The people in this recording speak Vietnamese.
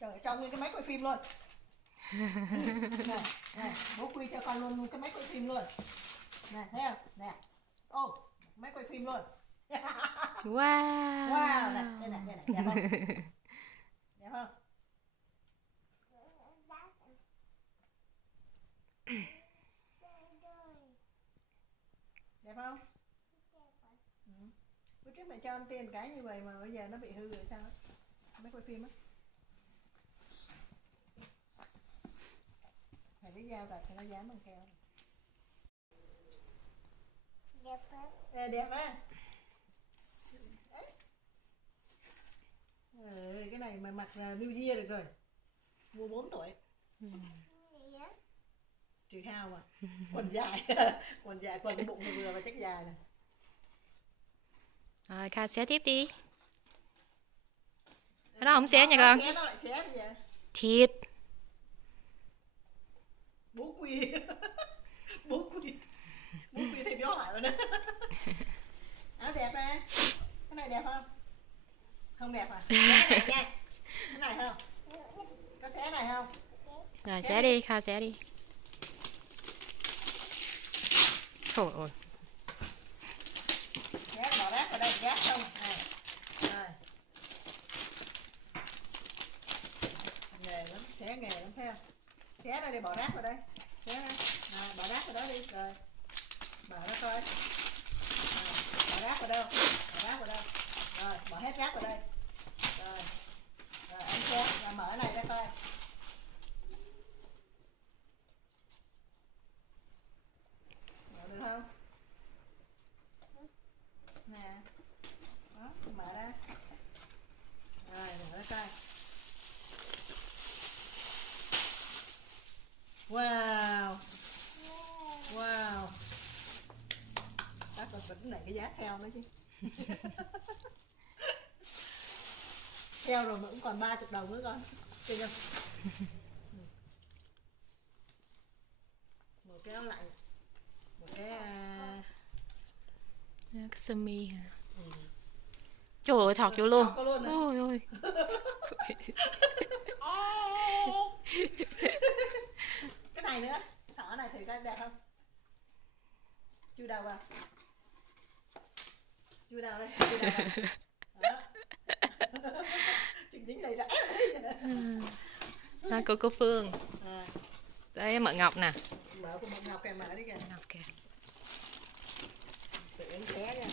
Trời, cho nguyên cái máy quay phim luôn. Này, bố quy cho con luôn cái máy quay phim luôn. Này, thấy không? Nè. Ô, máy quay phim luôn. Wow. Wow, này, đây này, đẹp không? Đẹp không? Đẹp không? Bữa trước mẹ cho ăn tiền cái như vậy mà bây giờ nó bị hư rồi sao? Máy quay phim á. Phải lấy dao đặt cho nó dán bằng keo. Đẹp không? Đẹp á. Cái này mà mặc New Year được rồi. Mua 4 tuổi. Trừ hao mà. Quần dài. Quần cái bụng vừa và chắc dài này. Rồi Kha xé tiếp đi. Cái đó không xé nha con. Xé nó lại xé bây giờ. Thiệt. Bố quy. Bố quy thì béo hỏi mà đó. Áo đẹp á. Cái này đẹp không? Không đẹp à? Cái này nha. Cái này không? Có xé này không? Rồi xé đi, Kha xé đi. Trời ơi. Rác bỏ rác vào đây, rác không? Này. Rồi. Nghề lắm, xé nghề lắm thấy không? Xé đây để bỏ rác vào đây. Xé đây. Rồi, bỏ rác vào đó đi. Rồi. Mở nó coi. Rồi. Bỏ rác vào đâu? Bỏ rác vào đâu? Rồi, bỏ hết rác vào đây. Rồi. Rồi, anh xé. Rồi, mở cái này ra coi. Mở được không? Nè. Đó, mở ra. Rồi, mở ra coi. Wow. Wow. Bác còn tính này cái giá sale nữa chứ. Sale rồi mà cũng còn 30 đồng nữa con. Thấy không? Một cái áo lạnh. Một cái Cái sơ mi hả? Trời ơi, thọt vô luôn. Ôi ôi. Cái này nữa. Xỏ này thử coi đẹp không? Chui đầu vào. Chui đầu đây. Chui đầu vào. Đó. Chừng dính này ra. Đó, của cô Phương. À. Đây mợ Ngọc nè. Mở của Ngọc kìa, mở đi kìa. Ngọc kìa. Tự anh xé nha.